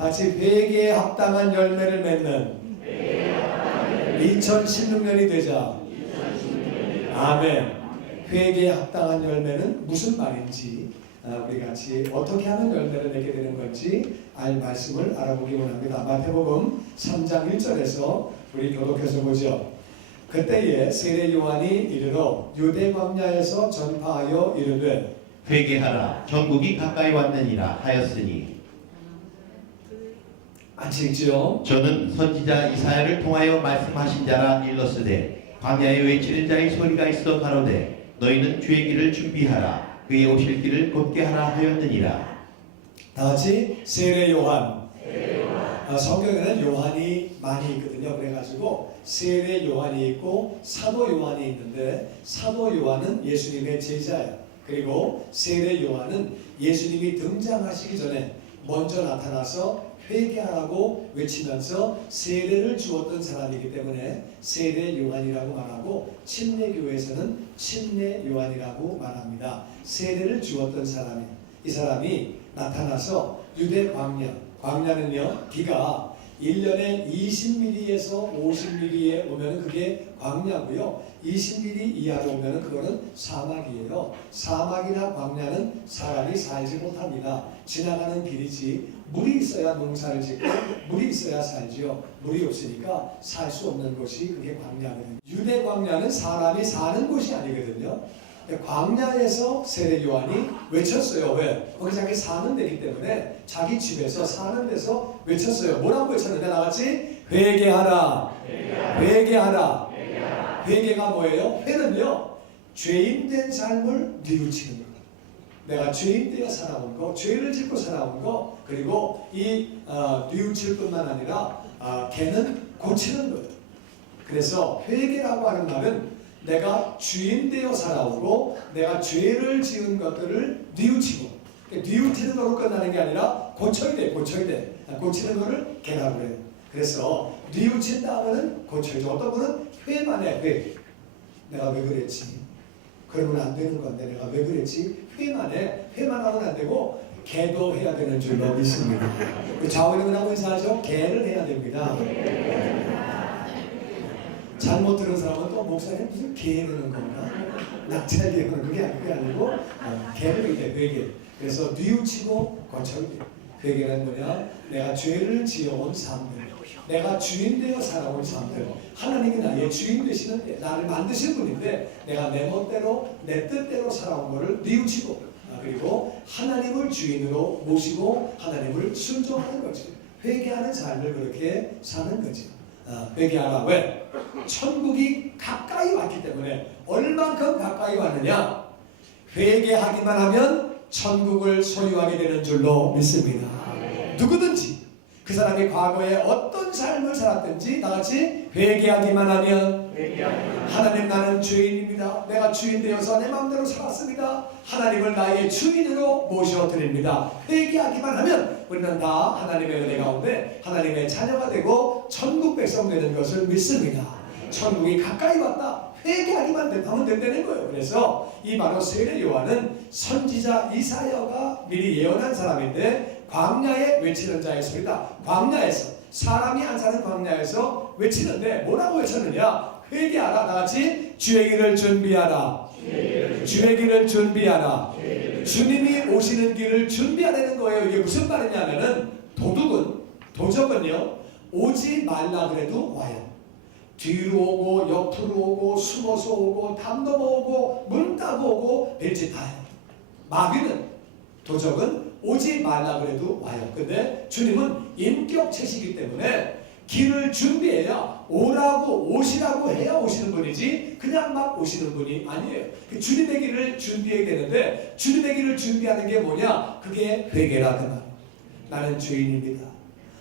같이 회개에 합당한 열매를 맺는 2016년이 되자. 아멘. 회개에 합당한 열매는 무슨 말인지, 우리 같이 어떻게 하면 열매를 맺게 되는 건지 알 말씀을 알아보기 원합니다. 마태복음 3장 1절에서 우리 교독해서 보죠. 그때에 세례 요한이 이르러 유대 광야에서 전파하여 이르되 회개하라, 천국이 가까이 왔느니라 하였으니, 아시죠? 저는 선지자 이사야를 통하여 말씀하신 자라 일렀으되 광야에 외치는 자의 소리가 있어 가로되 너희는 주의 길을 준비하라, 그의 오실 길을 곧게 하라 하였느니라. 다같이 세례 요한. 성경에는 요한이 많이 있거든요. 그래가지고 세례 요한이 있고 사도 요한이 있는데, 사도 요한은 예수님의 제자예요. 그리고 세례 요한은 예수님이 등장하시기 전에 먼저 나타나서 회개하라고 외치면서 세례를 주었던 사람이기 때문에 세례 요한이라고 말하고, 침례교회에서는 침례 요한이라고 말합니다. 세례를 주었던 사람이, 이 사람이 나타나서 유대 광야는요, 비가 1년에 20mm에서 50mm에 오면 그게 광야고요, 20mm 이하로 오면 그거는 사막이에요. 사막이나 광야는 사람이 살지 못합니다. 지나가는 길이지, 물이 있어야 농사를 짓고 물이 있어야 살지요. 물이 없으니까 살 수 없는 곳이 그게 광야거든요. 유대 광야는 사람이 사는 곳이 아니거든요. 광야에서 세례 요한이 외쳤어요. 왜? 거기 자기 사는 데이기 때문에 자기 집에서 사는 데서 외쳤어요. 뭐라고 외쳤는데? 나같이 회개하라. 회개하라. 회개가 뭐예요? 회는요, 죄인된 삶을 뉘우치는 것. 내가 죄인되어 살아온 거, 죄를 짓고 살아온 거, 그리고 이 뉘우칠 뿐만 아니라 걔는 고치는 거예요. 그래서 회개라고 하는 말은 내가 주인되어 살아오고 내가 죄를 지은 것들을 뉘우치고, 뉘우치는 거로 끝나는 게 아니라 고쳐야 돼. 고치는 거를 개라고 해요. 그래서 뉘우친 다음에는 고쳐야죠. 어떤 분은 회만 해. 회. 내가 왜 그랬지? 그러면 안 되는 건데 내가 왜 그랬지? 회만 해. 회만 하면 안 되고 개도 해야 되는 줄로 믿습니다. 좌우에 뭐라고 인사하죠? 개를 해야 됩니다. 잘못 들은 사람은 또 목사님 무슨 개는 건가? 낙찰 개는 그게 아니고 개를 이제 회개. 그래서 뉘우치고 고쳐야 돼. 회개는 뭐냐? 내가 죄를 지어온 삶들, 내가 주인 되어 살아온 삶들, 하나님이 나의 주인 되시는, 나를 만드신 분인데 내가 내 멋대로 내 뜻대로 살아온 것을 뉘우치고, 그리고 하나님을 주인으로 모시고 하나님을 순종하는 거지. 회개하는 삶을 그렇게 사는 거지. 회개하라. 왜? 천국이 가까이 왔기 때문에. 얼만큼 가까이 왔느냐? 회개하기만 하면 천국을 소유하게 되는 줄로 믿습니다. 누구든지 그 사람이 과거에 어떤 삶을 살았든지 나같이 회개하기만 하면, 하나님 나는 죄인입니다. 내가 주인 되어서 내 마음대로 살았습니다. 하나님을 나의 주인으로 모셔드립니다. 회개하기만 하면 우리는 다 하나님의 은혜 가운데 하나님의 자녀가 되고 천국 백성 되는 것을 믿습니다. 천국이 가까이 왔다. 회개하기만 하면 된다는 거예요. 그래서 이 바로 세례 요한은 선지자 이사야가 미리 예언한 사람인데, 광야에 외치는 자의 소리다. 광야에서, 사람이 안 사는 광야에서 외치는데 뭐라고 외쳤느냐? 회개하라. 나같이 주의 길을 준비하라. 주의 길을 준비하라. 주님이 오시는 길을 준비하라는 거예요. 이게 무슨 말이냐면은, 도적은요 오지 말라 그래도 와요. 뒤로 오고 옆으로 오고 숨어서 오고 담 넘어 오고 문 따고 오고 별짓 다 해요. 마귀는, 도적은 오지 말라 그래도 와요. 근데 주님은 인격체시기 때문에 길을 준비해야 오라고, 오시라고 해야 오시는 분이지 그냥 막 오시는 분이 아니에요. 주님의 길을 준비해야 되는데, 주님의 길을 준비하는 게 뭐냐? 그게 회개라는 말. 나는 죄인입니다.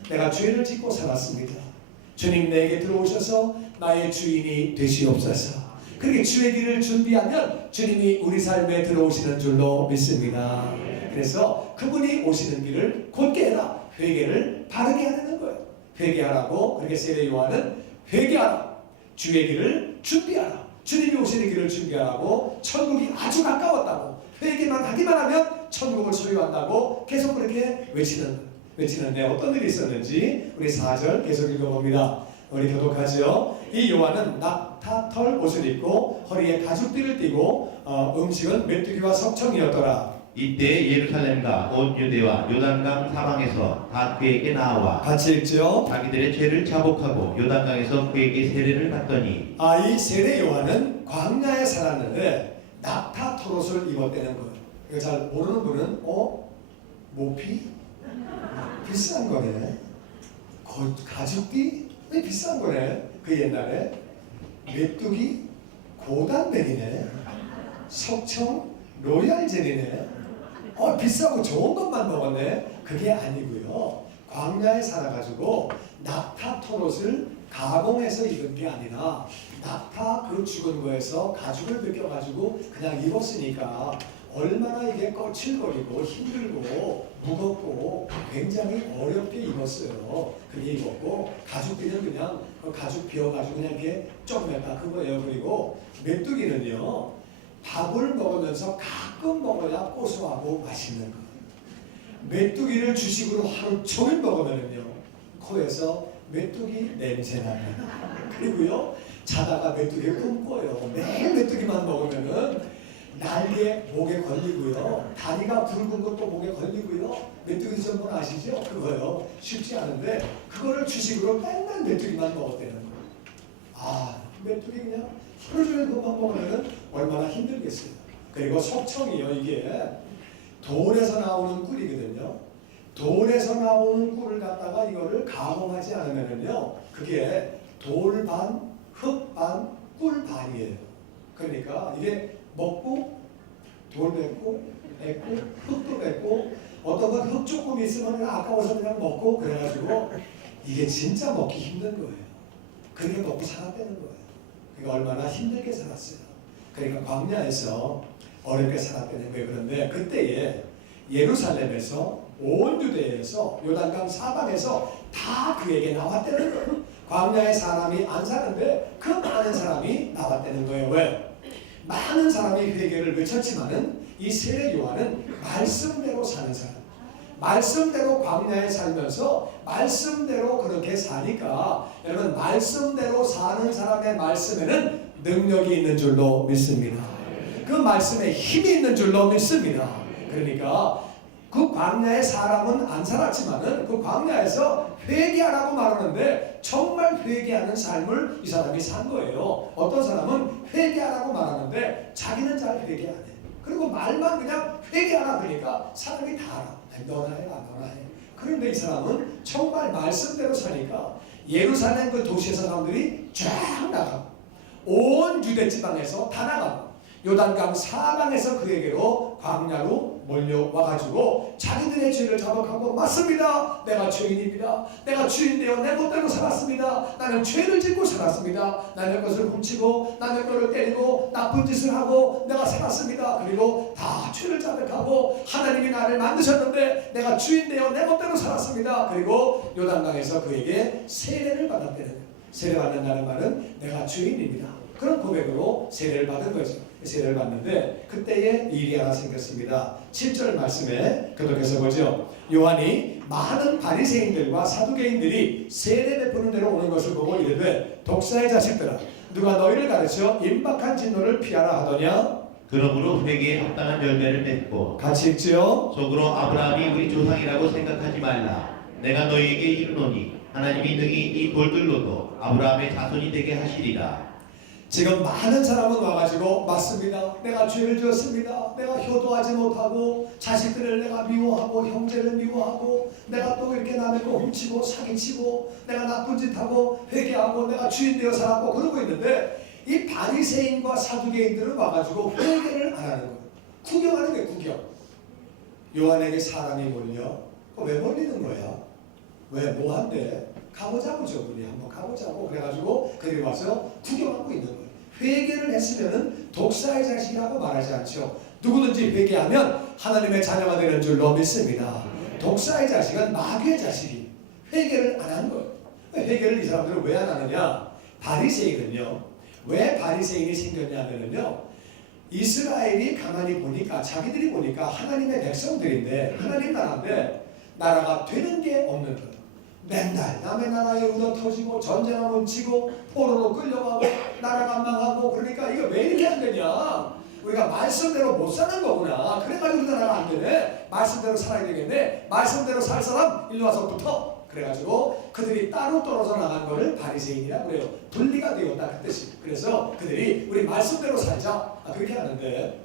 내가 죄를 짓고 살았습니다. 주님 내게 들어오셔서 나의 주인이 되시옵소서. 그렇게 주의 길을 준비하면 주님이 우리 삶에 들어오시는 줄로 믿습니다. 그래서 그분이 오시는 길을 곧게 해라. 회개를 바르게 하는 거예요. 회개하라고. 그렇게 세례 요한은 회개하라. 주의 길을 준비하라. 주님이 오시는 길을 준비하라고. 천국이 아주 가까웠다고. 회개만 하기만 하면 천국을 소유한다고 계속 그렇게 외치는 거예요. 외치는데 어떤 일이 있었는지 우리 4절 계속 읽어봅니다. 우리 교독하죠. 이 요한은 낙타털 옷을 입고 허리에 가죽띠를 띠고 음식은 메뚜기와 석청이었더라. 이때 예루살렘과 온 유대와 요단강 사방에서 다 그에게 나와 같이 읽죠. 자기들의 죄를 자복하고 요단강에서 그에게 세례를 받더니 이 세례 요한은 광야에 살았는데 낙타털 옷을 입었다는 거예요. 이거 잘 모르는 분은 모피? 비싼 거네. 가죽띠? 비싼 거네. 그 옛날에 메뚜기? 고단백이네. 석청? 로얄젤이네. 비싸고 좋은 것만 먹었네. 그게 아니고요. 광야에 살아가지고 낙타털 옷을 가공해서 입은 게 아니라 낙타 그 죽은 거에서 가죽을 벗겨가지고 그냥 입었으니까 얼마나 이게 거칠거리고 힘들고 무겁고 굉장히 어렵게 입었어요. 그게 입었고 가죽띠는 그냥 가죽 비워가지고 그냥 이렇게 쪼맸다 그거예요. 그리고 메뚜기는요 밥을 먹으면서 가끔 먹어야 고소하고 맛있는 거예요. 메뚜기를 주식으로 하루 종일 먹으면요 코에서 메뚜기 냄새 납니다. 그리고요 자다가 메뚜기 꿈꿔요. 매일 메뚜기만 먹으면은 날개 목에 걸리고요. 다리가 붉은 것도 목에 걸리고요. 메뚜기 전문 아시죠? 그거요. 쉽지 않은데 그거를 주식으로 맨날 메뚜기만 먹었다는 거예요. 메뚜기 그냥 하루 종일 그것만 먹으면 얼마나 힘들겠어요. 그리고 석청이요. 이게 돌에서 나오는 꿀이거든요. 돌에서 나오는 꿀을 갖다가 이거를 가공하지 않으면요. 그게 돌 반, 흙 반, 꿀 반이에요. 그러니까 이게 먹고 돌 뱉고 뱉고 흙도 뱉고 어떤 건 흙 조금 있으면 아까워서 그냥 먹고 그래가지고 이게 진짜 먹기 힘든 거예요. 그렇게 먹고 살았다는 거예요. 그러니까 얼마나 힘들게 살았어요. 그러니까 광야에서 어렵게 살았다는 거예요. 그런데 그때에 예루살렘에서 온 유대에서 요단강 사방에서 다 그에게 나왔다는 거예요. 광야에 사람이 안 사는데 그 많은 사람이 나왔다는 거예요. 왜? 많은 사람이 회개를 외쳤지만은 이 세례 요한은 말씀대로 사는 사람, 말씀대로 광야에 살면서 말씀대로 그렇게 사니까 여러분 말씀대로 사는 사람의 말씀에는 능력이 있는 줄로 믿습니다. 그 말씀에 힘이 있는 줄로 믿습니다. 그러니까 그 광야의 사람은 안 살았지만은 그 광야에서 회개하라고 말하는데 정말 회개하는 삶을 이 사람이 산 거예요. 어떤 사람은 회개하라고 말하는데 자기는 잘 회개 안 해. 그리고 말만 그냥 회개하라 그러니까 사람이 다 알아. 너나 해, 너나 해. 그런데 이 사람은 정말 말씀대로 사니까 예루살렘 그 도시에서 사람들이 쫙 나가고 온 유대 지방에서 다 나가고 요단강 사방에서 그에게로 광야로 몰려와가지고 자기들의 죄를 자복하고 맞습니다. 내가 죄인입니다. 내가 주인되어 내 멋대로 살았습니다. 나는 죄를 짓고 살았습니다. 남의 것을 훔치고 남의 것을 때리고 나쁜 짓을 하고 내가 살았습니다. 그리고 다 죄를 자백하고 하나님이 나를 만드셨는데 내가 주인되어 내 멋대로 살았습니다. 그리고 요단강에서 그에게 세례를 받았다는 거예요. 세례 받는다는 말은 내가 주인입니다. 그런 고백으로 세례를 받은 거죠. 세례를 받는데 그때에 일이 하나 생겼습니다. 7절 말씀에 계속해서 보죠. 요한이 많은 바리새인들과 사두개인들이 세례 베푸는 데로 오는 것을 보고 이르되 독사의 자식들아 누가 너희를 가르쳐 임박한 진노를 피하라 하더냐. 그러므로 회개에 합당한 열매를 맺고 같이 읽지요. 속으로 아브라함이 우리 조상이라고 생각하지 말라. 내가 너희에게 이르노니 하나님이 능히 이 돌들로도 아브라함의 자손이 되게 하시리라. 지금 많은 사람은 와가지고 맞습니다. 내가 죄를 지었습니다. 내가 효도하지 못하고 자식들을 내가 미워하고 형제를 미워하고 내가 또 이렇게 남의 거 훔치고 사기치고 내가 나쁜 짓 하고 회개하고 내가 주인 되어 살았고 그러고 있는데 이 바리새인과 사두개인들은 와가지고 회개를 안 하는 거예요. 구경하는 게 구경. 요한에게 사람이 몰려. 왜 몰리는 거야? 왜? 뭐한대? 가보자고 저분이 한번 가보자고 그래가지고 그리 와서 구경하고 있는 거예요. 회개를 했으면은 독사의 자식이라고 말하지 않죠. 누구든지 회개하면 하나님의 자녀가 되는 줄로 믿습니다. 독사의 자식은 마귀의 자식이 회개를 안 한 거예요. 회개를 이 사람들은 왜 안 하느냐? 바리새인은요. 왜 바리새인이 생겼냐면요. 이스라엘이 가만히 보니까 자기들이 보니까 하나님의 백성들인데 하나님 나라인데 나라가 되는 게 없는 거예요. 맨날 남의 나라에 ud어 터지고 전쟁하면 지고 포로로 끌려가고 나라가 망하고 그러니까 이거 왜 이렇게 안 되냐? 우리가 말씀대로 못 사는 거구나. 그래가지고 우리나라가 안 되네. 말씀대로 살아야 되겠네. 말씀대로 살 사람 일로 와서 붙어. 그래가지고 그들이 따로 떨어져 나간 거를 바리새인이라고 그래요. 분리가 되었다 그 뜻이. 그래서 그들이 우리 말씀대로 살자 그렇게 하는데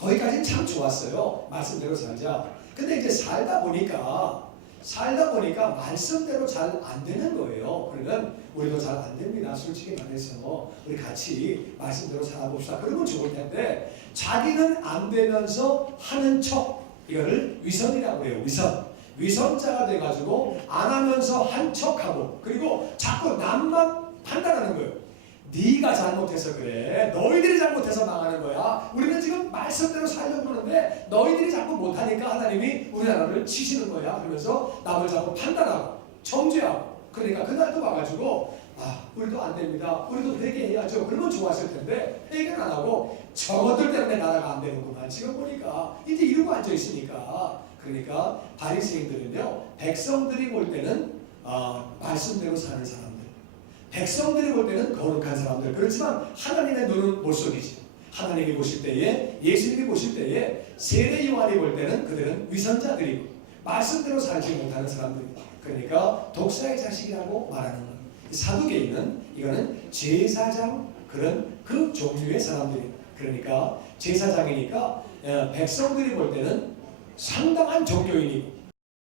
거기까지는 참 좋았어요. 말씀대로 살자. 근데 이제 살다 보니까 말씀대로 잘 안 되는 거예요. 그러면 우리도 잘 안 됩니다. 솔직히 말해서 우리 같이 말씀대로 살아봅시다. 그러면 좋을 텐데 자기는 안 되면서 하는 척 이거를 위선이라고 해요. 위선자가 돼가지고 안 하면서 한 척하고 그리고 자꾸 남만 판단하는 거예요. 네가 잘못해서 그래. 너희들이 잘못해서 망하는 거야. 우리는 지금 말씀대로 살려고 하는데 너희들이 자꾸 못하니까 하나님이 우리나라를 치시는 거야. 그러면서 남을 자꾸 판단하고 정죄하고 그러니까 그날도 와가지고 우리도 안 됩니다. 우리도 회개해야죠. 그러면 좋았을 텐데 회개는 안 하고 저것들 때문에 나라가 안 되는구만. 지금 보니까 이제 이러고 앉아 있으니까 그러니까 바리새인들은요 백성들이 볼 때는 말씀대로 사는 사람들 백성들이 볼 때는 거룩한 사람들 그렇지만 하나님의 눈은 못 속이지. 하나님이 보실 때에 예수님이 보실 때에 세례 요한이 볼 때는 그들은 위선자들이고 말씀대로 살지 못하는 사람들이다. 그러니까 독사의 자식이라고 말하는 거예요. 사두개인은 이거는 제사장 그런 그 종류의 사람들이에요. 그러니까 제사장이니까 백성들이 볼 때는 상당한 종교인이고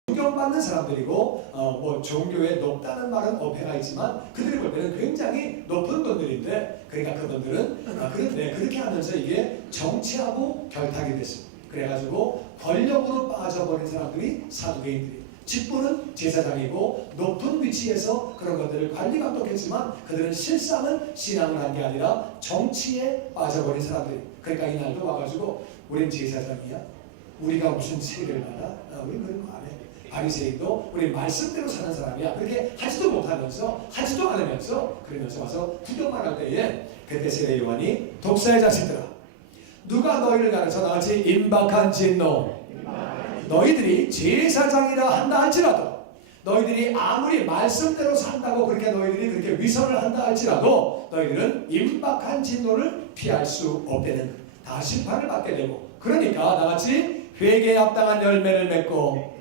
존경받는 사람들이고 뭐 종교에 높다는 말은 어폐가 있지만 그들이 볼 때는 굉장히 높은 분들인데 그러니까 그분들은 그런데 그렇게 하면서 이게 정치하고 결탁이 됐습니다. 그래가지고 권력으로 빠져버린 사람들이 사두개인들이에요. 직분은 제사장이고 높은 위치에서 그런 것들을 관리 감독했지만 그들은 실상은 신앙을 한 게 아니라 정치에 빠져버린 사람들이에요. 그러니까 이날도 와가지고 우린 제사장이야? 우리가 무슨 세례를 받아? 우린 그런 거 안 해. 바리새인도 우리 말씀대로 사는 사람이야. 그렇게 하지도 못하면서 하지도 않으면서 그러면서 와서 구경만 할 때에 그때 세례 요한이 독사의 자식들아 누가 너희를 가르쳐 나같이 임박한 진노 너희들이 제사장이라 한다 할지라도 너희들이 아무리 말씀대로 산다고 그렇게 너희들이 그렇게 위선을 한다 할지라도 너희들은 임박한 진노를 피할 수 없다는 다 심판을 받게 되고 그러니까 나같이 회개에 합당한 열매를 맺고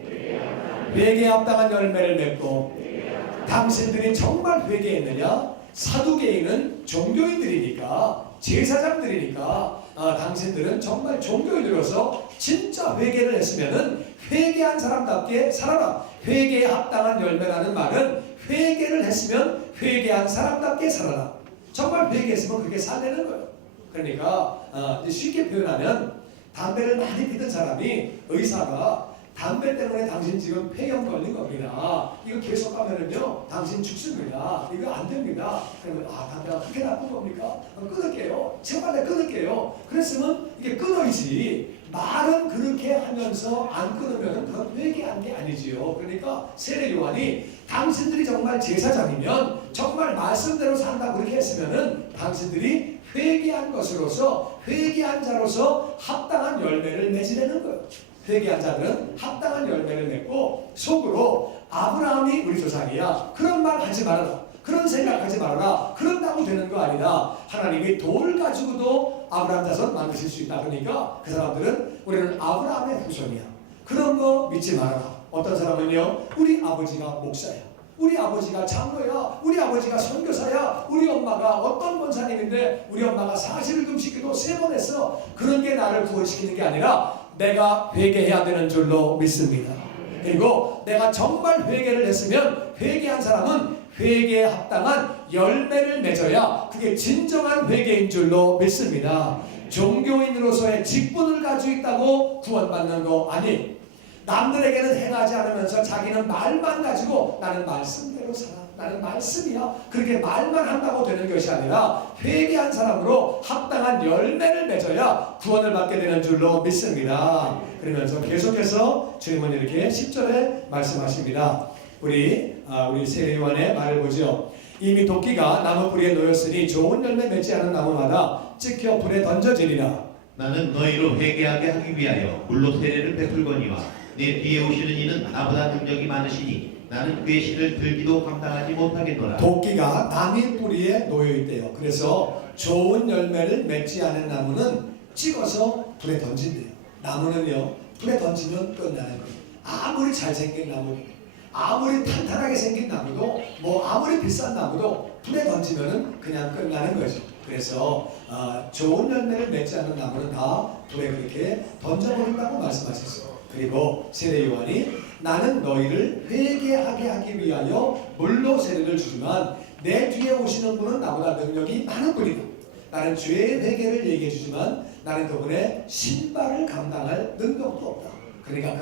당신들이 정말 회개했느냐? 사두개인은 종교인들이니까 제사장들이니까 당신들은 정말 종교인으로서 진짜 회개를 했으면은 회개한 사람답게 살아라. 회개에 합당한 열매라는 말은 회개를 했으면 회개한 사람답게 살아라. 정말 회개했으면 그렇게 살려는 거예요. 그러니까 쉽게 표현하면 담배를 많이 피던 사람이 의사가 담배 때문에 당신 지금 폐렴 걸린 겁니다. 이거 계속 가면은요, 당신 죽습니다. 이거 안 됩니다. 그러면 담배가 그렇게 나쁜 겁니까? 끊을게요. 제발 내가 끊을게요. 그랬으면 이게 끊어야지. 말은 그렇게 하면서 안 끊으면 그건 회개한 게 아니지요. 그러니까 세례 요한이 당신들이 정말 제사장이면 정말 말씀대로 산다 그렇게 했으면은 당신들이 회개한 것으로서 회개한 자로서 합당한 열매를 맺으려는 거예요. 회개한 자들은 합당한 열매를 맺고 속으로 아브라함이 우리 조상이야. 그런 말 하지 말아라. 그런 생각하지 말아라. 그런다고 되는 거 아니다. 하나님이 돌 가지고도 아브라함 자손 만드실 수 있다. 그러니까 그 사람들은 우리는 아브라함의 후손이야. 그런 거 믿지 말아라. 어떤 사람은요. 우리 아버지가 목사야. 우리 아버지가 장로야. 우리 아버지가 선교사야. 우리 엄마가 어떤 권사님인데 우리 엄마가 40일 금식기도 3번 했어. 그런 게 나를 구원시키는 게 아니라 내가 회개해야 되는 줄로 믿습니다. 그리고 내가 정말 회개를 했으면 회개한 사람은 회개에 합당한 열매를 맺어야 그게 진정한 회개인 줄로 믿습니다. 종교인으로서의 직분을 가지고 있다고 구원받는 거 아니. 남들에게는 행하지 않으면서 자기는 말만 가지고 나는 말씀대로 살아. 나는 말씀이야. 그렇게 말만 한다고 되는 것이 아니라 회개한 사람으로 합당한 열매를 맺어야 구원을 받게 되는 줄로 믿습니다. 그러면서 계속해서 주님은 이렇게 10절에 말씀하십니다. 우리 세례 요한의 말을 보죠. 이미 도끼가 나무 뿌리에 놓였으니 좋은 열매 맺지 않은 나무마다 찍혀 불에 던져지리라. 나는 너희로 회개하게 하기 위하여 물로 세례를 베풀거니와 내 뒤에 오시는 이는 나보다 능력이 많으시니 나는 그의 실을 들기도 감당하지 못하겠노라. 도끼가 나무 뿌리에 놓여 있대요. 그래서 좋은 열매를 맺지 않은 나무는 찍어서 불에 던진대요. 나무는요, 불에 던지면 끝나는 거예요. 아무리 잘생긴 나무, 아무리 탄탄하게 생긴 나무도, 뭐 아무리 비싼 나무도 불에 던지면은 그냥 끝나는 거죠. 그래서 좋은 열매를 맺지 않는 나무는 다 불에 그렇게 던져버린다고 말씀하셨어요. 그리고 세례 요한이 나는 너희를 회개하게 하기 위하여 물로 세례를 주지만 내 뒤에 오시는 분은 나보다 능력이 많은 분이다. 나는 죄의 회개를 얘기해 주지만 나는 그분의 심판을 감당할 능력도 없다. 그러니까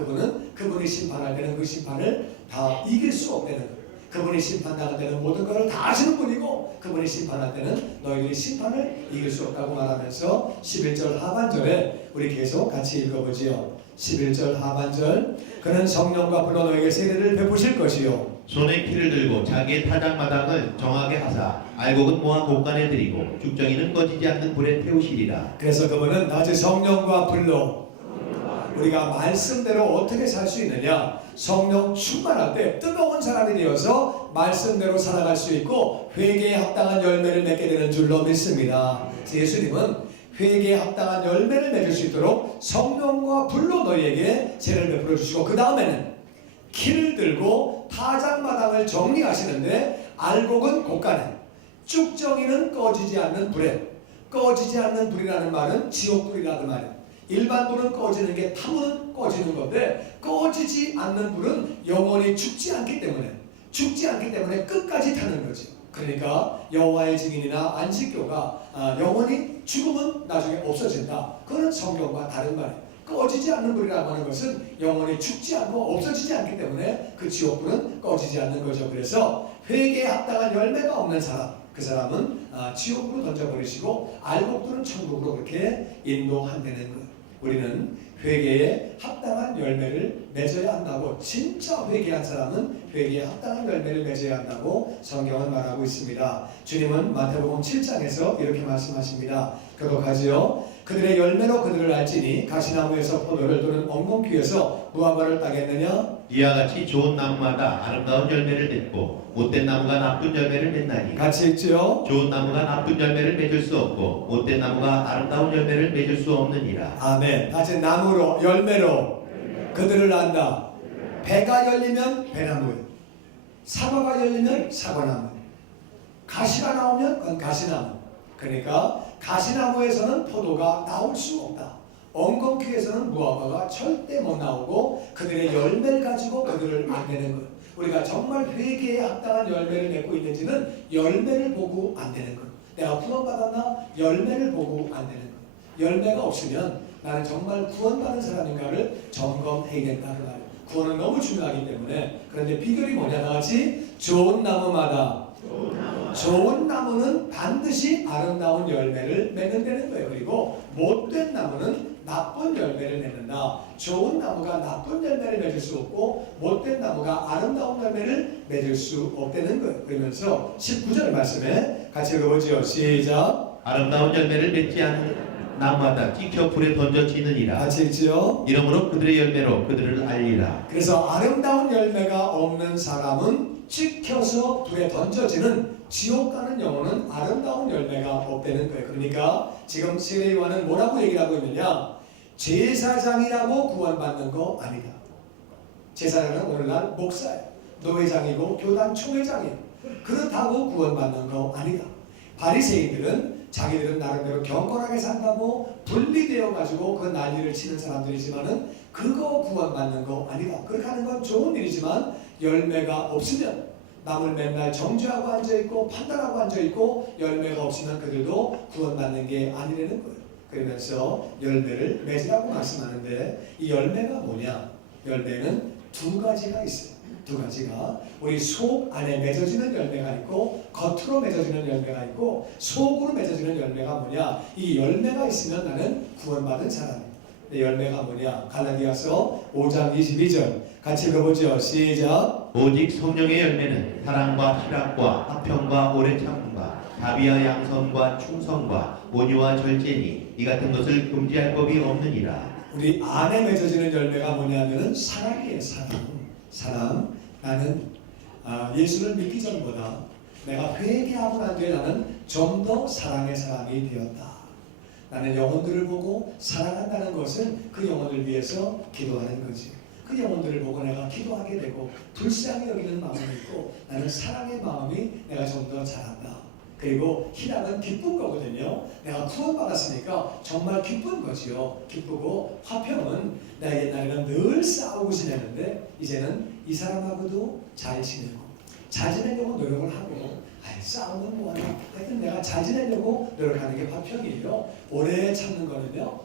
그분이 심판할 때는 그 심판을 다 이길 수 없다는 거예요. 그분이 심판당할 때는 모든 것을 다 아시는 분이고 그분이 심판할 때는 너희들이 심판을 이길 수 없다고 말하면서 11절 하반절에 우리 계속 같이 읽어보지요. 11절 하반절 그는 성령과 불로 너에게 세례를 베푸실 것이요 손에 키를 들고 자기의 타작마당을 정하게 하사 알곡은 모아 곳간에 들이고 죽정이는 꺼지지 않는 불에 태우시리라. 그래서 그분은 낮에 성령과 불로 우리가 말씀대로 어떻게 살 수 있느냐, 성령 충만할 때 뜨거운 사람이 되어서 말씀대로 살아갈 수 있고 회개에 합당한 열매를 맺게 되는 줄로 믿습니다. 예수님은 회개에 합당한 열매를 맺을 수 있도록 성령과 불로 너희에게 세례를 베풀어 주시고 그 다음에는 키를 들고 타작마당을 정리하시는데 알곡은 곳간에, 쭉정이는 꺼지지 않는 불에. 꺼지지 않는 불이라는 말은 지옥불이라는 말이에요. 일반 불은 꺼지는 게 타문은 꺼지는 건데 꺼지지 않는 불은 영원히 죽지 않기 때문에 끝까지 타는 거죠. 그러니까 여호와의 증인이나 안식교가 영원히 죽으면 나중에 없어진다. 그건 성경과 다른 말이에요. 꺼지지 않는 불이라고 하는 것은 영원히 죽지 않고 없어지지 않기 때문에 그 지옥불은 꺼지지 않는 거죠. 그래서 회개에 합당한 열매가 없는 사람, 그 사람은 지옥으로 던져버리시고 알곡들은 천국으로 그렇게 인도한다는 거예요. 우리는 회개에 합당한 열매를 맺어야 한다고, 진짜 회개한 사람은 회개에 합당한 열매를 맺어야 한다고 성경은 말하고 있습니다. 주님은 마태복음 7장에서 이렇게 말씀하십니다. 교독하지요. 그들의 열매로 그들을 알지니 가시나무에서 포도를 또는 엉겅퀴에서 무화과를 따겠느냐? 이와 같이 좋은 나무마다 아름다운 열매를 맺고 못된 나무가 나쁜 열매를 맺나니 같이 읽지요. 좋은 나무가 나쁜 열매를 맺을 수 없고 못된 나무가 아름다운 열매를 맺을 수 없느니라. 아멘. 다시 나무로, 열매로 그들을 안다. 배가 열리면 배나무예요. 사과가 열리면 사과나무. 가시가 나오면 그건 가시나무. 그러니까 가시나무에서는 포도가 나올 수 없다. 엉겅퀴에서는 무화과가 절대 못 나오고 그들의 열매를 가지고 그들을 안내는 것. 우리가 정말 회개에 합당한 열매를 맺고 있는지는 열매를 보고 안내는 것. 내가 구원받았나? 열매를 보고 안내는 것. 열매가 없으면 나는 정말 구원받은 사람인가를 점검해야 된다는 말이에요. 구원은 너무 중요하기 때문에. 그런데 비결이 뭐냐? 나같이 좋은 나무마다 좋은 나무는 반드시 아름다운 열매를 맺는다는 거예요. 그리고 못된 나무는 나쁜 열매를 맺는다. 좋은 나무가 나쁜 열매를 맺을 수 없고 못된 나무가 아름다운 열매를 맺을 수 없다는 거예요. 그러면서 19절 말씀에 같이 읽어보죠. 시작. 아름다운 열매를 맺지 않는 나무마다 찍혀 불에 던져지느니라. 같이 읽지요. 이러므로 그들의 열매로 그들을 알리라. 그래서 아름다운 열매가 없는 사람은 찍혀서 불에 던져지는 지옥 가는 영혼은 아름다운 열매가 없다는 거예요. 그러니까 지금 세례 요한은 뭐라고 얘기를 하고 있느냐? 제사장이라고 구원받는 거 아니다. 제사장은 오늘날 목사예요. 노회장이고 교단 총회장이에요. 그렇다고 구원받는 거 아니다. 바리새인들은 자기들은 나름대로 경건하게 산다고 분리되어 가지고 그 난리를 치는 사람들이지만은 그거 구원받는 거 아니다. 그렇게 하는 건 좋은 일이지만 열매가 없으면 남을 맨날 정죄하고 앉아있고 판단하고 앉아있고 열매가 없으면 그들도 구원받는 게 아니라는 거예요. 그러면서 열매를 맺으라고 말씀하는데 이 열매가 뭐냐? 열매는 두 가지가 있어요. 두 가지가 우리 속 안에 맺어지는 열매가 있고 겉으로 맺어지는 열매가 있고 속으로 맺어지는 열매가 뭐냐? 이 열매가 있으면 나는 구원받은 사람이에요. 열매가 뭐냐? 갈라디아서 5장 22절 같이 읽어보죠. 시작. 오직 성령의 열매는 사랑과 희락과 화평과 오래 참음과 자비와 양선과 충성과 온유와 절제니 이 같은 것을 금지할 법이 없느니라. 우리 안에 맺어지는 열매가 뭐냐면은 사랑이에요. 사랑. 나는 예수를 믿기 전보다 내가 회개하고 난 뒤에 나는 좀 더 사랑의 사람이 되었다. 나는 영혼들을 보고 사랑한다는 것은 그 영혼을 위해서 기도하는 거지. 그 영혼들을 보고 내가 기도하게 되고 불쌍히 여기는 마음이 있고 나는 사랑의 마음이 내가 좀 더 자란다. 그리고 희락은 기쁜 거거든요. 내가 구원받았으니까 정말 기쁜 거지요. 기쁘고 화평은 내가 옛날에는 늘 싸우고 지내는데 이제는 이 사람하고도 잘 지내고 잘 지내려고 노력을 하고 싸우면 뭐하나 하여튼 내가 잘 지내려고 노력하는 게 화평이에요. 오래 참는 거는요.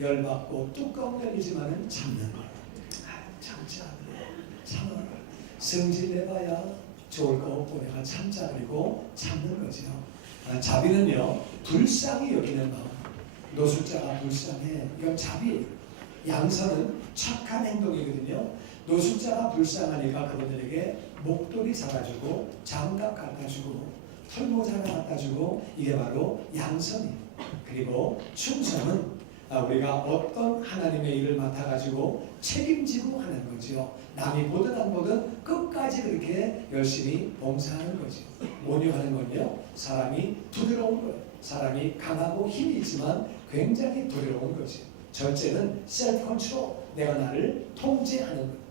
열받고 뚜껑 열리지만은 참는 거예요. 참자. 참아. 성질 내봐야 좋을 거 없고 내가 참자. 그리고 참는 거죠. 자비는요. 불쌍히 여기는 마음. 노숙자가 불쌍해. 이건 자비예요. 양선은 착한 행동이거든요. 노숙자가 불쌍하니까 그분들에게 목도리 사다주고 장갑 갖다주고 털모자 하나 갖다주고 이게 바로 양선이에요. 그리고 충성은 우리가 어떤 하나님의 일을 맡아가지고 책임지고 하는 거죠. 남이 보든 안 보든 끝까지 그렇게 열심히 봉사하는 거죠. 온유하는 건요. 사람이 부드러운 거예요. 사람이 강하고 힘이 있지만 굉장히 부드러운 거죠. 절제는 셀프 컨트롤. 내가 나를 통제하는 거예요.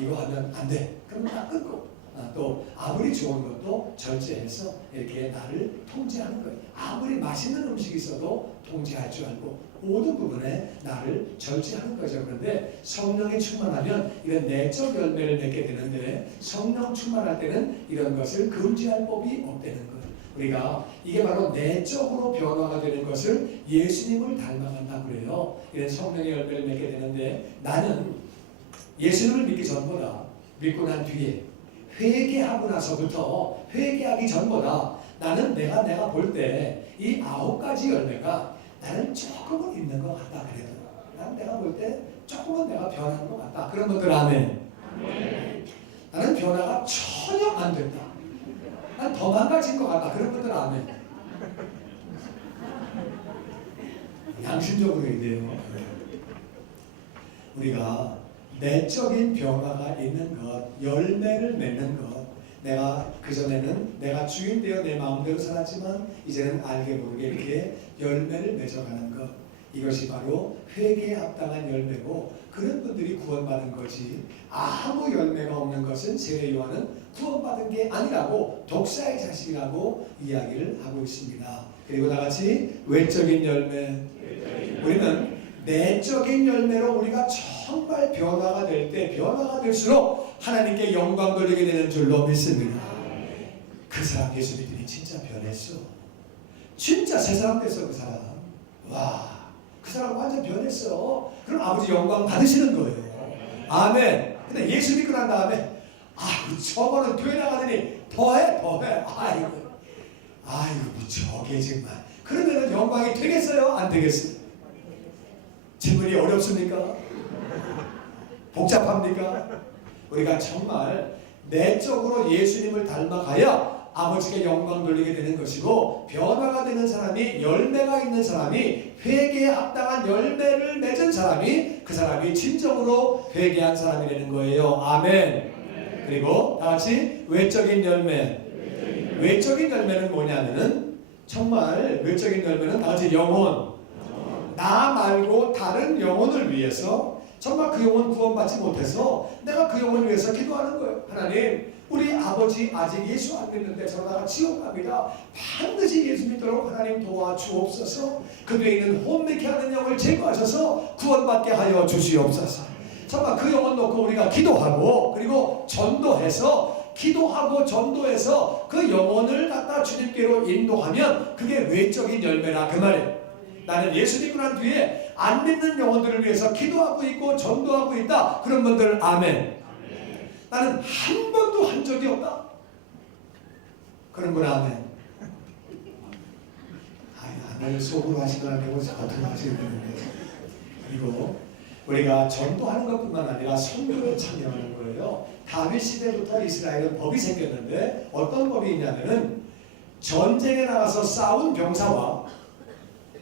이거 하면 안 돼. 그럼 다 끊고. 또 아무리 좋은 것도 절제해서 이렇게 나를 통제하는 거예요. 아무리 맛있는 음식이 있어도 통제할 줄 알고 모든 부분에 나를 절제하는 거죠. 그런데 성령이 충만하면 이런 내적 열매를 맺게 되는데 성령 충만할 때는 이런 것을 금지할 법이 없다는 거예요. 우리가 이게 바로 내적으로 변화가 되는 것을 예수님을 닮아간다고 그래요. 이런 성령의 열매를 맺게 되는데 나는 예수님을 믿기 전보다 믿고 난 뒤에 회개하고 나서부터 회개하기 전보다 나는 내가 볼 때 이 9가지 열매가 나는 조금은 있는 것 같다. 그래도 난 내가 볼 때 조금은 내가 변한 것 같다. 그런 분들 아멘. 나는 변화가 전혀 안 된다. 난 더 망가진 것 같다. 그런 분들 아멘. 양심적으로 해야 돼요. 우리가 내적인 변화가 있는 것, 열매를 맺는 것. 내가 그전에는 내가 주인 되어 내 마음대로 살았지만 이제는 알게 모르게 이렇게 열매를 맺어가는 것. 이것이 바로 회개에 합당한 열매고 그런 분들이 구원받은 거지. 아무 열매가 없는 것은 세례 요한은 구원받은 게 아니라고 독사의 자식이라고 이야기를 하고 있습니다. 그리고 나같이 외적인 열매. 우리는 내적인 열매로 우리가 정말 변화가 될 때 변화가 될수록 하나님께 영광 돌리게 되는 줄로 믿습니다. 그 사람 예수 믿더니 진짜 변했어. 진짜 새 사람 됐어. 그 사람. 와, 그 사람 완전 변했어. 그럼 아버지 영광 받으시는 거예요. 아멘. 근데 예수 믿고 난 다음에 저거는 교회 나가더니 더해. 아이고 저게 정말. 그러면은 영광이 되겠어요? 안 되겠어요? 질문이 어렵습니까? 복잡합니까? 우리가 정말 내적으로 예수님을 닮아가야 아버지께 영광 돌리게 되는 것이고 변화가 되는 사람이 열매가 있는 사람이 회개에 합당한 열매를 맺은 사람이 그 사람이 진정으로 회개한 사람이 되는 거예요. 아멘. 그리고 다같이 외적인 열매. 외적인 열매는 뭐냐면은 정말 외적인 열매는 다같이 영혼. 나 말고 다른 영혼을 위해서 정말 그 영혼 구원받지 못해서 내가 그 영혼을 위해서 기도하는 거예요. 하나님, 우리 아버지 아직 예수 안 믿는데 저러다가 지옥 갑니다. 반드시 예수 믿도록 하나님 도와주옵소서. 그들에 있는 혼미케 하는 영을 제거하셔서 구원받게 하여 주시옵소서. 정말 그 영혼 놓고 우리가 기도하고 그리고 전도해서 기도하고 전도해서 그 영혼을 갖다 주님께로 인도하면 그게 외적인 열매라 그 말이에요. 나는 예수 믿고 난 뒤에 안 믿는 영혼들을 위해서 기도하고 있고 전도하고 있다. 그런 분들 아멘. 나는 한 번도 한 적이 없다. 그런 분 아멘. 아멘 속으로 하시면 안 되고 겉으로 하시면 되는데. 그리고 우리가 전도하는 것뿐만 아니라 선교에 참여하는 거예요. 다윗 시대부터 이스라엘은 법이 생겼는데 어떤 법이 있냐면은 전쟁에 나가서 싸운 병사와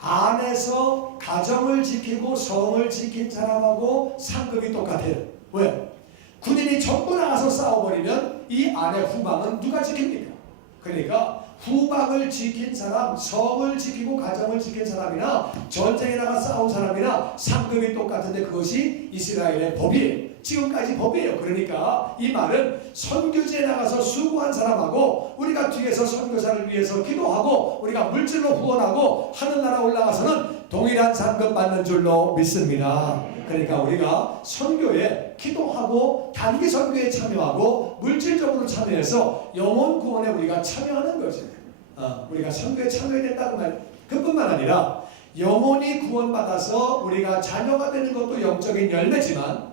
안에서 가정을 지키고 성을 지킨 사람하고 상급이 똑같아요. 왜? 군인이 전부 나가서 싸워버리면 이 안의 후방은 누가 지킵니까? 그러니까 후방을 지킨 사람, 성을 지키고 가정을 지킨 사람이나 전쟁에 나가 싸운 사람이나 상급이 똑같은데 그것이 이스라엘의 법이에요. 지금까지 법이에요. 그러니까 이 말은 선교지에 나가서 수고한 사람하고 우리가 뒤에서 선교사를 위해서 기도하고 우리가 물질로 후원하고 하늘나라 올라가서는 동일한 상급 받는 줄로 믿습니다. 그러니까 우리가 선교에 기도하고 단기 선교에 참여하고 물질적으로 참여해서 영혼 구원에 우리가 참여하는 거죠. 우리가 선교에 참여해야 된다는 말. 그뿐만 아니라 영혼이 구원받아서 우리가 자녀가 되는 것도 영적인 열매지만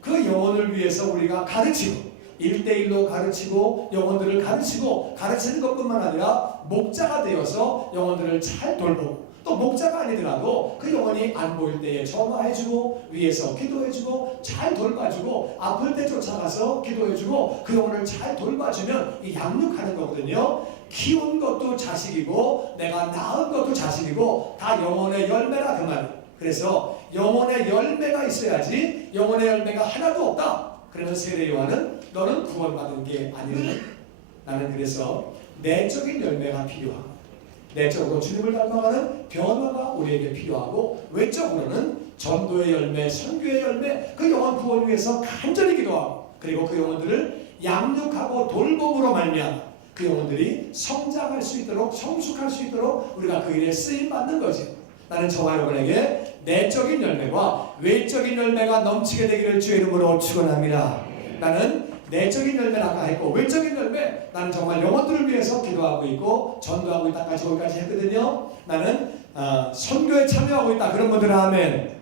그 영혼을 위해서 우리가 가르치고 1대1로 가르치고 영혼들을 가르치고 가르치는 것뿐만 아니라 목자가 되어서 영혼들을 잘 돌보고 또 목자가 아니더라도 그 영혼이 안 보일 때에 전화해주고 위에서 기도해주고 잘 돌봐주고 아플 때 쫓아가서 기도해주고 그 영혼을 잘 돌봐주면 이 양육하는 거거든요. 키운 것도 자식이고 내가 낳은 것도 자식이고 다 영혼의 열매라 그 말이에요. 그래서 영혼의 열매가 있어야지 영혼의 열매가 하나도 없다. 그러면 세례 요한은 너는 구원받은 게 아니라 나는 그래서 내적인 열매가 필요하고 내적으로 주님을 닮아가는 변화가 우리에게 필요하고 외적으로는 전도의 열매, 선교의 열매, 그 영혼 구원 위해서 간절히 기도하고 그리고 그 영혼들을 양육하고 돌봄으로 말미암아 그 영혼들이 성장할 수 있도록 성숙할 수 있도록 우리가 그 일에 쓰임받는 거지. 나는 저와 여러분에게 내적인 열매와 외적인 열매가 넘치게 되기를 주의 이름으로 축원합니다. 나는 내적인 열매를 아까 했고 외적인 열매 나는 정말 영혼들을 위해서 기도하고 있고 전도하고 있다까지 거기까지 했거든요. 나는 선교에 참여하고 있다. 그런 분들은 아멘.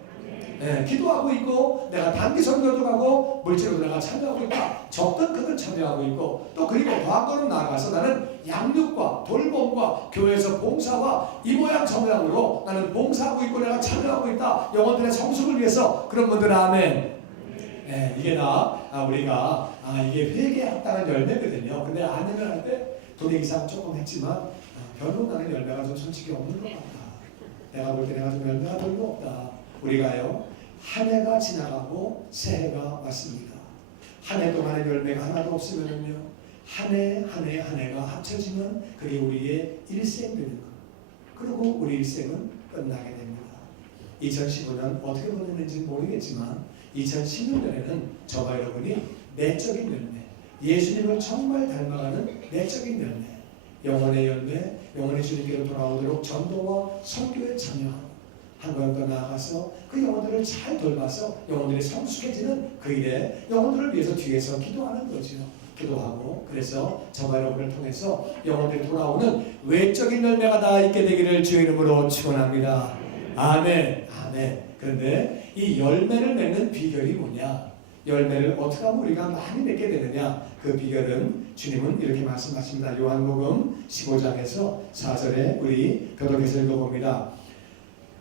기도하고 있고 내가 단기 선교도 가고 물질로 내가 참여하고 있다. 적든 크든 참여하고 있고 또 그리고 과거로 나아가서 나는 양육과 돌봄과 교회에서 봉사와 이 모양 저 모양으로 나는 봉사하고 있고 내가 참여하고 있다. 영혼들의 성숙을 위해서 그런 분들은 아멘. 이게 우리가 이게 회개에 합당한 열매거든요. 근데 아멘을 할 때 돈의 이상 조금 했지만 별로 나는 열매가 좀 솔직히 없는 것 같다. 내가 볼 때 내가 좀 열매가 별로 없다. 우리가요 한 해가 지나가고 새해가 왔습니다. 한 해 동안의 열매가 하나도 없으면요 한 해가 합쳐지면 그게 우리의 일생 되는 것. 그리고 우리 일생은 끝나게 됩니다. 2015년 어떻게 보냈는지 모르겠지만 2016년에는 저와 여러분이 내적인 열매, 예수님을 정말 닮아가는 내적인 열매, 영혼의 열매, 영혼의 주님께로 돌아오도록 전도와 선교에 참여하고 한 걸음 더 나아가서 그 영혼들을 잘 돌봐서 영혼들이 성숙해지는 그 일에 영혼들을 위해서 뒤에서 기도하는 거죠. 기도하고 그래서 저와 여러분을 통해서 영혼들이 돌아오는 외적인 열매가 다 있게 되기를 주의 이름으로 축원합니다. 아멘. 아멘. 그런데 이 열매를 맺는 비결이 뭐냐? 열매를 어떻게 하면 우리가 많이 맺게 되느냐? 그 비결은 주님은 이렇게 말씀하십니다. 요한복음 15장에서 4절에 우리 교독에서 읽어봅니다.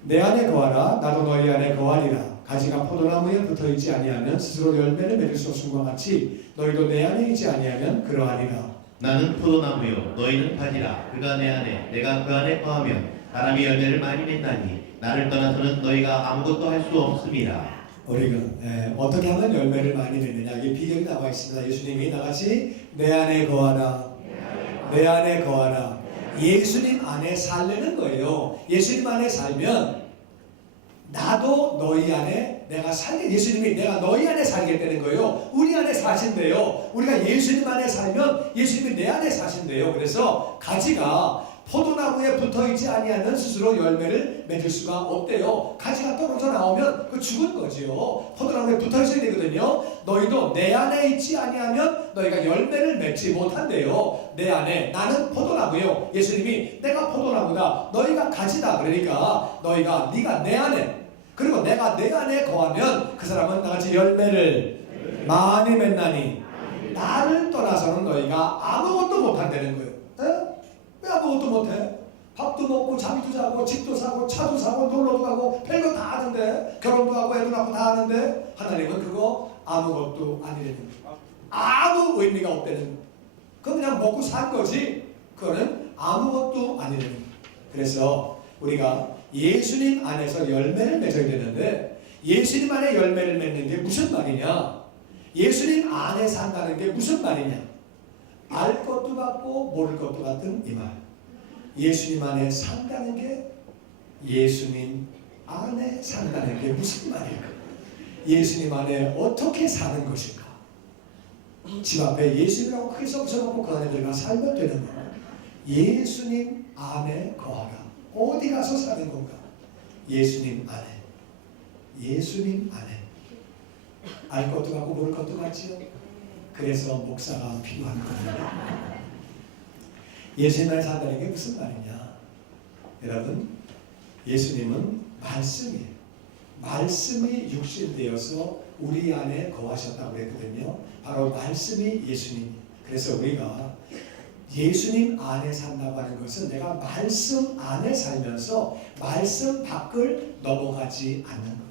내 안에 거하라 나도 너희 안에 거하리라. 가지가 포도나무에 붙어있지 아니하면 스스로 열매를 맺을 수 없음과 같이 너희도 내 안에 있지 아니하면 그러하리라. 나는 포도나무요 너희는 가지라. 그가 내 안에 내가 그 안에 거하면 사람이 열매를 많이 맺나니 나를 떠나서는 너희가 아무것도 할 수 없습니다. 우리가 어떻게 하면 열매를 많이 맺느냐 이게 비결이 나와 있습니다. 예수님이 나같이 내 안에 거하라. 내 안에 거하라. 예수님 안에 살려는 거예요. 예수님 안에 살면 나도 너희 안에 내가 살게. 예수님이 내가 너희 안에 살겠다는 거예요. 우리 안에 사신대요. 우리가 예수님 안에 살면 예수님이 내 안에 사신대요. 그래서 가지가 포도나무에 붙어있지 아니하면 스스로 열매를 맺을 수가 없대요. 가지가 떨어져 나오면 그 죽은 거지요. 포도나무에 붙어있어야 되거든요. 너희도 내 안에 있지 아니하면 너희가 열매를 맺지 못한대요. 내 안에 나는 포도나무요. 예수님이 내가 포도나무다. 너희가 가지다. 그러니까 네가 내 안에 그리고 내가 내 안에 거하면 그 사람은 나같이 열매를 많이 맺나니 나를 떠나서는 너희가 아무것도 못한다는 거예요. 왜 아무것도 못해? 밥도 먹고 잠도 자고 집도 사고 차도 사고 놀러도 가고 별거 다 하는데 결혼도 하고 애도 낳고 다 하는데 하나님은 그거 아무것도 아니라는 거예요. 아무 의미가 없다는 거예요. 그건 그냥 먹고 산 거지 그거는 아무것도 아니라는 거예요. 그래서 우리가 예수님 안에서 열매를 맺어야 되는데 예수님 안에 열매를 맺는 게 무슨 말이냐? 예수님 안에 산다는 게 무슨 말이냐? 알 것도 같고 모를 것도 같은 이 말. 예수님 안에 산다는 게 예수님 안에 산다는 게 무슨 말일까? 예수님 안에 어떻게 사는 것일까? 집 앞에 예수님이라고 크게 써붙여놓고 그 안에 들어가 살면 되는 거야. 예수님 안에 거하라. 어디 가서 사는 건가? 예수님 안에. 예수님 안에. 알 것도 같고 모를 것도 같지요. 그래서 목사가 필요한 거예요. 예수님 안에 산다는 게 무슨 말이냐? 여러분, 예수님은 말씀이에요. 말씀이 육신되어서 우리 안에 거하셨다고 했거든요. 바로 말씀이 예수님. 그래서 우리가 예수님 안에 산다고 하는 것은 내가 말씀 안에 살면서 말씀 밖을 넘어가지 않는 것.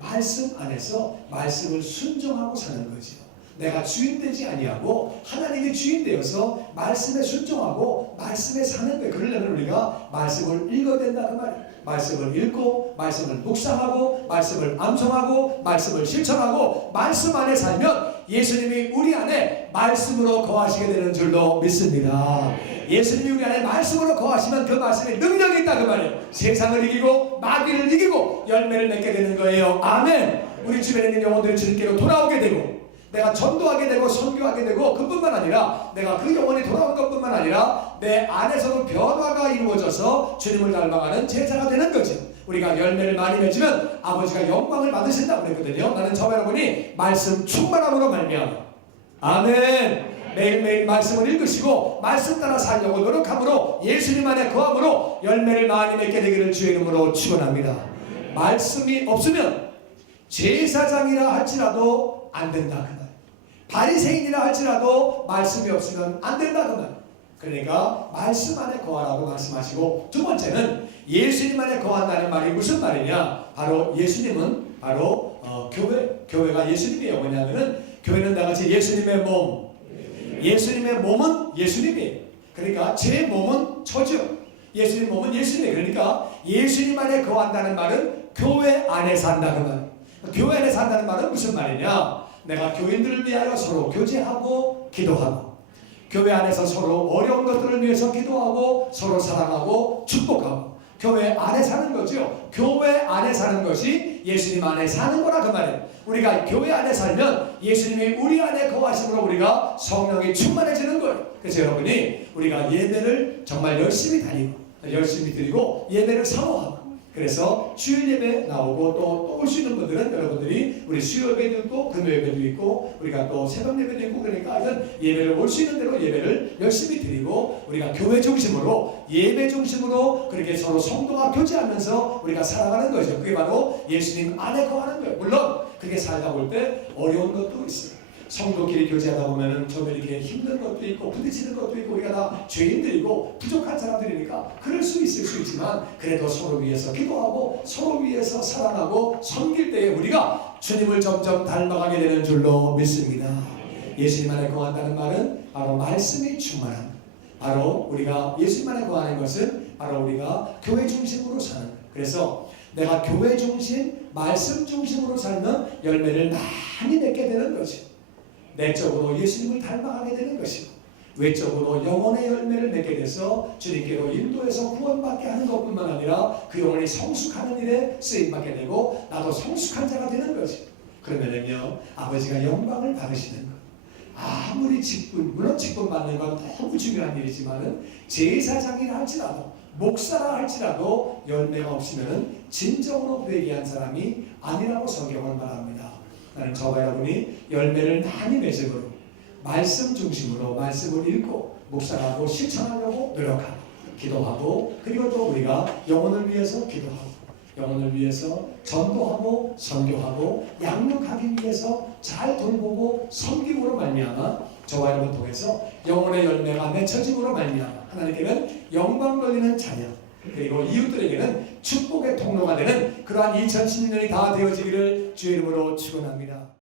말씀 안에서 말씀을 순종하고 사는 거죠. 내가 주인되지 아니하고 하나님의 주인되어서 말씀에 순종하고 말씀에 사는 거예요. 그러려면 우리가 말씀을 읽어야 된다 그 말이에요. 말씀을 읽고 말씀을 묵상하고 말씀을 암송하고 말씀을 실천하고 말씀 안에 살면 예수님이 우리 안에 말씀으로 거하시게 되는 줄로 믿습니다. 예수님이 우리 안에 말씀으로 거하시면 그 말씀에 능력이 있다 그 말이에요. 세상을 이기고 마귀를 이기고 열매를 맺게 되는 거예요. 아멘. 우리 주변에 있는 영혼들이 주님께로 돌아오게 되고 내가 전도하게 되고 선교하게 되고 그뿐만 아니라 내가 그 영혼이 돌아온 것뿐만 아니라 내 안에서도 변화가 이루어져서 주님을 닮아가는 제자가 되는 거죠. 우리가 열매를 많이 맺으면 아버지가 영광을 받으신다고 그랬거든요. 나는 저와 여러분이 말씀 충만함으로 말미암아 아멘. 매일매일 말씀을 읽으시고 말씀 따라 살려고 노력함으로 예수님 안에 거함으로 열매를 많이 맺게 되기를 주의 이름으로 축원합니다. 말씀이 없으면 제사장이라 할지라도 안 된다 그 말. 바리새인이라 할지라도 말씀이 없으면 안 된다 그 말. 그러니까 말씀 안에 거하라고 말씀하시고 두 번째는 예수님 안에 거한다는 말이 무슨 말이냐? 바로 예수님은 바로 교회가 예수님이에요. 뭐냐면은 교회는 나같이 예수님의 몸. 예수님의 몸은 예수님이에요. 그러니까 제 몸은 저죠. 예수님 몸은 예수님이에요. 그러니까 예수님 안에 거한다는 말은 교회 안에 산다 그 말. 교회 안에 산다는 말은 무슨 말이냐? 내가 교인들을 위하여 서로 교제하고 기도하고 교회 안에서 서로 어려운 것들을 위해서 기도하고 서로 사랑하고 축복하고 교회 안에 사는 거죠. 교회 안에 사는 것이 예수님 안에 사는 거라 그 말이에요. 우리가 교회 안에 살면 예수님이 우리 안에 거하심으로 우리가 성령이 충만해지는 거예요. 그래서 여러분이 우리가 예배를 정말 열심히 다니고 열심히 드리고 예배를 사모하고 그래서 주일 예배 나오고 또 올 수 있는 분들은 여러분들이 우리 수요 예배도 있고 금요 예배도 있고 우리가 또 새벽 예배도 있고 그러니까 하여튼 예배를 올 수 있는 대로 예배를 열심히 드리고 우리가 교회 중심으로 예배 중심으로 그렇게 서로 성도가 교제하면서 우리가 살아가는 거죠. 그게 바로 예수님 안에 거하는 거예요. 물론 그렇게 살다 볼 때 어려운 것도 있어요. 성도끼리 교제하다 보면은 좀 이렇게 힘든 것도 있고 부딪히는 것도 있고 우리가 다 죄인들이고 부족한 사람들이니까 그럴 수 있을 수 있지만 그래도 서로 위해서 기도하고 서로 위해서 사랑하고 섬길 때에 우리가 주님을 점점 닮아가게 되는 줄로 믿습니다. 예수님 안에 거한다는 말은 바로 말씀이 충만한 바로 우리가 예수님 안에 거하는 것은 바로 우리가 교회 중심으로 사는 거예요. 그래서 내가 교회 중심, 말씀 중심으로 살면 열매를 많이 맺게 되는 거죠. 내적으로 예수님을 닮아가게 되는 것이고 외적으로 영혼의 열매를 맺게 돼서 주님께로 인도해서 구원받게 하는 것뿐만 아니라 그 영혼이 성숙하는 일에 쓰임받게 되고 나도 성숙한 자가 되는 거지. 그러면은요 아버지가 영광을 받으시는 것. 아무리 물론 직분 받는 건 너무 중요한 일이지만은 제사장이라 할지라도 목사라 할지라도 열매가 없으면은 진정으로 회개한 사람이 아니라고 성경은 말합니다. 나는 저와 여러분이 열매를 많이 맺음으로 말씀 중심으로 말씀을 읽고 묵상하고 실천하려고 노력하고 기도하고 그리고 또 우리가 영혼을 위해서 기도하고 영혼을 위해서 전도하고 선교하고 양육하기 위해서 잘 돌보고 섬김으로 말미암아 저와 여러분 통해서 영혼의 열매가 맺혀짐으로 말미암아 하나님께는 영광 돌리는 자녀 그리고 이웃들에게는 축복의 통로가 되는 그러한 2016년이 다 되어지기를 주의 이름으로 축원합니다.